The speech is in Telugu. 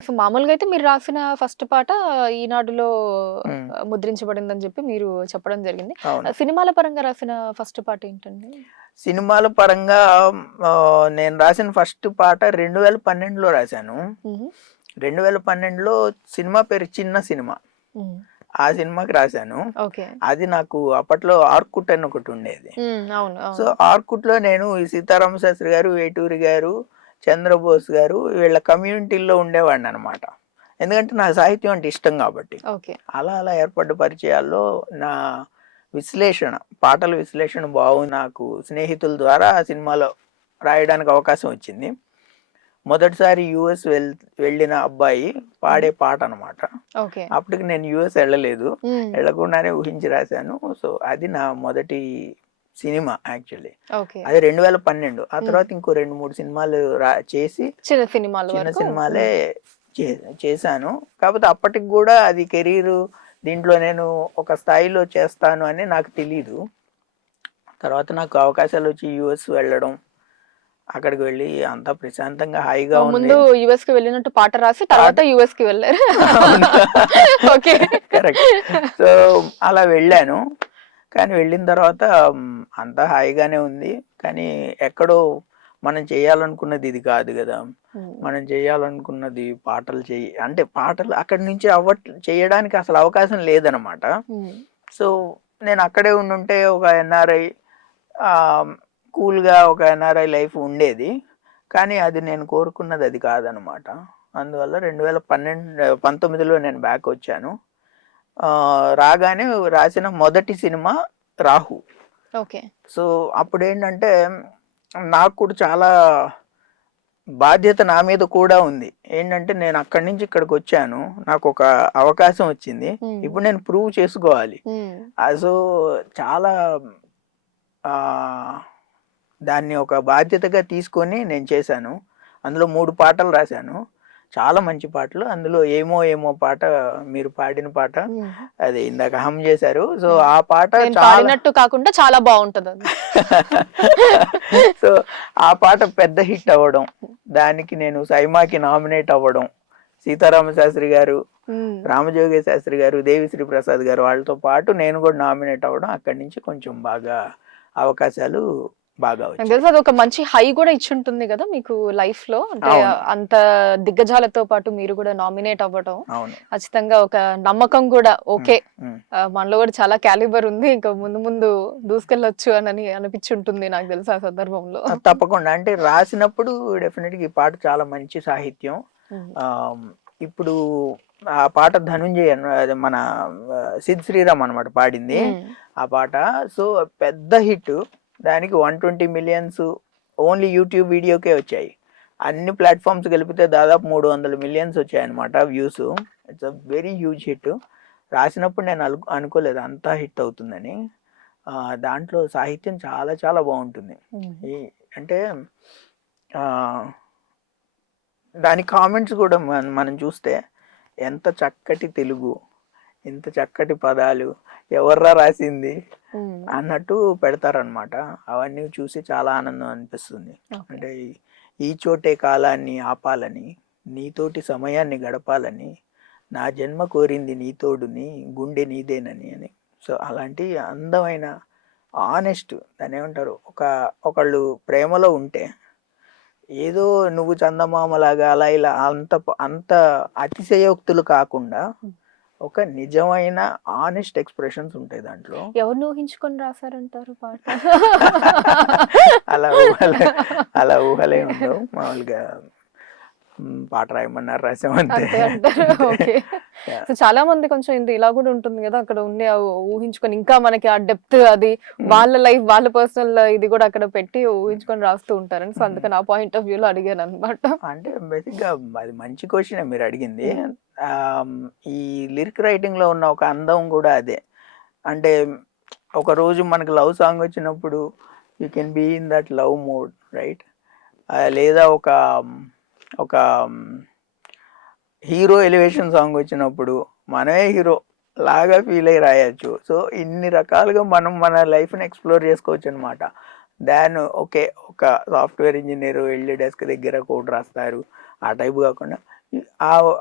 సో, మామూలుగా అయితే మీరు రాసిన ఫస్ట్ పాట ఈనాడులో హ్మ్. ముద్రించబడిందని జెప్పి మీరు చెప్పడం జరిగింది. అవును. సినిమాల పరంగా రాసిన ఫస్ట్ పాట ఏంటండి? సినిమాల పరంగా నేను రాసిన ఫస్ట్ పాట 2012లో రాశాను. హుహు. 2012లో సినిమా పేరు 'చిన్న సినిమా'. హ్మ్. ఆ సినిమాకి రాశాను. ఓకే. అది నాకు అప్పట్లో ఆర్కుట్ అని ఒకటుండేది. అవును. సో, అవును. ఆర్కుట్‌లో నేను ఈ సీతారామ శాస్త్రి గారు, వేటూరి గారు, చంద్రబోస్ గారు వీళ్ళ కమ్యూనిటీల్లో ఉండేవాడిననమాట. ఎందుకంటే నాకు సాహిత్యం అంటే ఇష్టం గాబట్టి. ఓకే. అలా అలా ఏర్పడ్డ పరిచయాల్లో నా విశ్లేషణ, పాటల విశ్లేషణ బాగుంది. నాకు స్నేహితుల ద్వారా ఆ సినిమాలో రాయడానికి అవకాశం వచ్చింది. మొదటిసారి యూఎస్ వెళ్ళిన అబ్బాయి హుహు. పాడే పాట అనమాట. ఓకే. అప్పటికి నేను యూఎస్ వెళ్ళలేదు. హ్మ్. వెళ్ళకుండానే ఊహించి రాశాను. సో, అది నా మొదటి సినిమా యాక్చువల్లీ. ఓకే. అది 2012. ఆ హ్మ్. తర్వాత ఇంకో 2, 3 సినిమాలు చేసి చిన్న సినిమాల చిన్న వరకు. సినిమాలే చే చేశాను. కాకపోతే అప్పటికి గూడా అది కెరీరు దీంట్లో నేను ఒక స్థాయిలో చేస్తాను అని నాకు తెలీదు. తర్వాత నాకు అవకాశాలొచ్చి యూఎస్ వెళ్ళడం, అక్కడికి వెళ్ళి అంతా ప్రశాంతంగా హాయిగా ఉంది. ముందు యూఎస్‌కి వెళ్ళినట్టు పాట రాసి పాట తర్వాత యూఎస్‌కి వెళ్లారు. అవును. ఓకే. కరెక్ట్. సో, అలా వెళ్ళాను. కానీ వెళ్ళిన తర్వాత అంతా హాయిగానే ఉంది. కానీ ఎక్కడో మనం చేయాలనుకున్నది ఇది కాదు గదా! హ్మ్. మనం చేయాలనుకున్నది పాటలు అంటే పాటలు అక్కడి నుంచి చేయడానికి అసలు అవకాశం లేదనమాట. హ్మ్. సో, నేను అక్కడే ఉండుంటే ఒక ఎన్ఆర్ఐ ఆహ్, కూల్‌గా ఒక ఎన్ఆర్ఐ లైఫ్ ఉండేది. కానీ అది నేను కోరుకున్నది అది కాదనమాట. అందువల్ల 19లో నేను బ్యాకొచ్చాను. రాగానే రాసిన మొదటి సినిమా 'రాహు'. ఓకే. సో, అప్పుడేంటంటే నాకు కూడా చాలా బాధ్యత నా మీద కూడా ఉంది. ఏంటంటే నేను అక్కడి నుంచి ఇక్కడికొచ్చాను. నాకొక అవకాశం వచ్చింది. హ్మ్. ఇప్పుడు నేను ప్రూవ్ చేసుకోవాలి. హ్మ్. సో, చాలా ఆహ్, దాన్ని ఒక బాధ్యతగా తీసుకొని నేను చేశాను. అందులో 3 పాటలు రాశాను. చాలా మంచి పాటలు. అందులో 'ఏమో ఏమో' పాట మీరు పాడిన పాట. హ్మ్. అది ఇందాక హమ్ చేశారు. సో, హ్మ్. ఆ పాట నేను చాలా పాడినట్టు కాకుండా చాలా బావుంటదది. సో, ఆ పాట పెద్ద హిట్ అవ్వడం. దానికి నేను సైమాకి నామినేట్ అవ్వడం. సీతారామ శాస్త్రి గారు, హ్మ్. రామజోగయ్య శాస్త్రి గారు, దేవిశ్రీ ప్రసాద్ గారు వాళ్ళతో పాటు నేను కూడా నామినేట్ అవ్వడం. అక్కడి నుంచి కొంచెం బాగా అవకాశాలు బాగా నాకు వచ్చాయి. తెలిసి అదొక మంచి హై గూడా ఇచ్చుంటుంది గదా! మీకు లైఫ్‌లో. అంటే అవును. అంత దిగ్గజాలతో పాటు మీరు గూడా నామినేట్ అవ్వటం. అవును. ఖచ్చితంగా ఒక నమ్మకం గూడా హ్మ్. ఓకే. హ్మ్. మనలో గూడా చాలా క్యాలిబర్ ఉంది. ఇంకా ముందు ముందు దూసుకెళ్ళొచ్చు అనని అనిపిచ్చుంటుంది నాకు తెలిసి ఆ సందర్భంలో. తప్పకుండా. అంటే రాసినప్పుడు డెఫినిట్‌గా ఈ పాట చాలా మంచి సాహిత్యం. హ్మ్. ఆహ్, ఇప్పుడు ఆ పాట ధనుంజయ్ అదే మన 'సిద్ శ్రీరామ్' అనమాట పాడింది. హ్మ్. ఆ పాట. సో, పెద్ద హిట్. దానికి 120 మిలియన్స్ ఓన్లీ యూట్యూబ్ వీడియోకే వచ్చాయి. అన్ని ప్లాట్‌ఫార్మ్స్ కలిపితే దాదాపు 300 మిలియన్స్ వచ్చాయన్నమాట views. It's a very huge hit. రాసినప్పుడు నేను అనుకోలేదు అంత హిట్ అవుతుందని. దాంట్లో సాహిత్యం చాలా చాలా బావుంటుంది. హుహు. ఈ అంటే ఆహ్, దాని కామెంట్స్ గూడా మనం చూస్తే ఎంత చక్కటి తెలుగు, ఎంత చక్కటి పదాలు, ఎవర్రా రాసింది హ్మ్. అన్నట్టు పెడతారనమాట. అవన్నీ చూసి చాలా ఆనందం అనిపిస్తుంది. ఓకే. అంటే ఈ చోటే కాలాన్ని ఆపాలని, నీతోటి సమయాన్ని గడపాలని, నా జన్మ కోరింది నీ తోడుని, గుండె నీదేనని అని. సో, అలాంటి అందమైన ఆనెస్ట్ దాన్నేమంటారు ఒకళ్ళు ప్రేమలో ఉంటే ఏదో నువ్వు చందమామలాగా అలా ఇలా అంత అతిశయోక్తులు కాకుండా హ్మ్. ఒక నిజమైన ఆనెస్ట్ ఎక్స్‌ప్రెషన్స్ ఉంటాయి దాంట్లో. ఎవరిని ఊహించుకొని రాసారంటారు పాట? అలా అలా ఊహలేం ఉండవు. మామూలుగా పాట రాయమన్నారు రాసామంతే. అంతే అంటారు. అంతే. ఓకే. యాహ్! సో, చాలా మంది కొంచెం ఇలా గూడా ఉంటుంది గదా! అక్కడ ఉండి ఊహించుకొని ఇంకా మనకి ఆ డెప్త్ అది హ్మ్. వాళ్ళ లైఫ్, వాళ్ళ పర్సనల్ ఇది గూడా అక్కడ పెట్టి ఊహించుకొని రాస్తూ ఉంటారని. సో, హ్మ్. అందుకని ఆ పాయింట్ ఆఫ్ వ్యూలో అడిగాననమాట. అంటే బేసిక్‌గా అది మంచి క్వెషనే మీరడిగింది. హ్మ్. ఆహ్, ఈ లిరిక్ రైటింగ్‌లో ఉన్న ఒక అందం గూడా అదే. అంటే ఒకరోజు మనకు లవ్ సాంగ్ వచ్చినప్పుడు you can be in that love mode right? లేదా ఒక హీరో ఎలివేషన్ సాంగ్ వచ్చినప్పుడు మనమే హీరో లాగా ఫీల్ అయ్యి రాయొచ్చు. సో, ఇన్ని రకాలుగా మనం మన లైఫ్‌ని ఎక్స్‌ప్లోర్ చేసుకోవచ్చనమాట. ఓకే. ఒక సాఫ్ట్‌వేర్ ఇంజినీర్ వెళ్లి డెస్క్ దగ్గర కోడ్ రాస్తారు. ఆ టైప్ గాకుండా ఆ